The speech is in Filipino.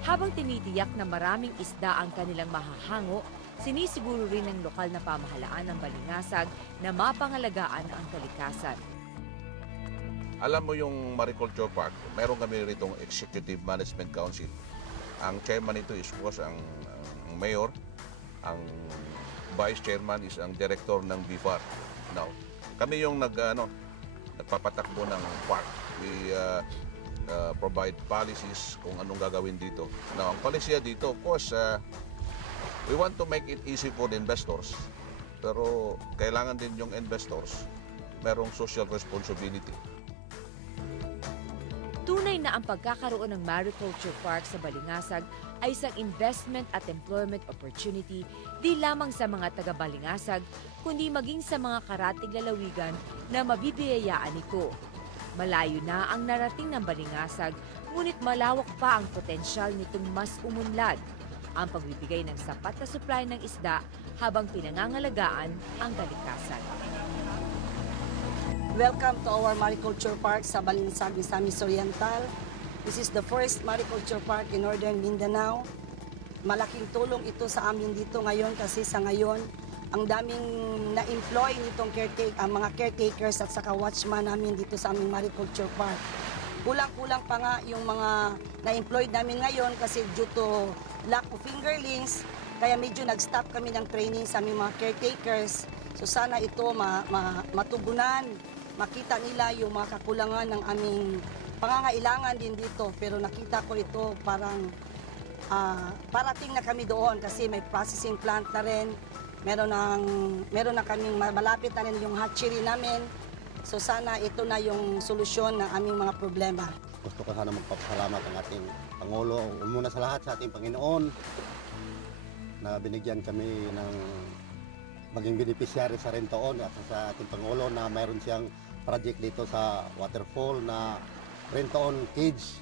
Habang tinitiyak na maraming isda ang kanilang mahahango, sinisiguro rin ng lokal na pamahalaan ng Balingasag na mapangalagaan ang kalikasan. Alam mo yung Mariculture Park, meron kami ritong Executive Management Council. Ang chairman nito is of course ang mayor, ang vice chairman is ang director ng BIFAR. Now, kami yung nagpapatakbo ng park. We provide policies kung anong gagawin dito. Now, ang palisiya dito, of course, we want to make it easy for the investors. Pero kailangan din yung investors merong social responsibility. Tunay na ang pagkakaroon ng Mariculture Park sa Balingasag ay isang investment at employment opportunity di lamang sa mga taga-Balingasag, kundi maging sa mga karatig lalawigan na mabibiyayaan nito. Malayo na ang narating ng Balingasag, ngunit malawak pa ang potensyal nitong mas umunlad. Ang pagbibigay ng sapat na supply ng isda habang pinangangalagaan ang kalikasan. Welcome to our Mariculture Park sa Balinsag, Misamis Oriental. This is the first Mariculture Park in Northern Mindanao. Malaking tulong ito sa amin dito ngayon kasi sa ngayon, ang daming na-employ nitong ang mga caretakers at saka watchman namin dito sa aming Mariculture Park. Kulang-kulang pa nga yung mga na-employed namin ngayon kasi due to lack of fingerlings, kaya medyo nag-stop kami ng training sa aming mga caretakers. So sana ito matugunan, makita nila yung mga kakulangan ng aming pangangailangan din dito. Pero nakita ko ito parang parating na kami doon kasi may processing plant na rin. Meron na kaming malapit na rin yung hatchery namin. So sana ito na yung solusyon ng aming mga problema. Gusto ko sana magpapasalamat ang ating Pangulo, umuna sa lahat sa ating Panginoon na binigyan kami ng maging beneficiary sa Rentoon at sa ating Pangulo na mayroon siyang project dito sa waterfall na Rentoon Cage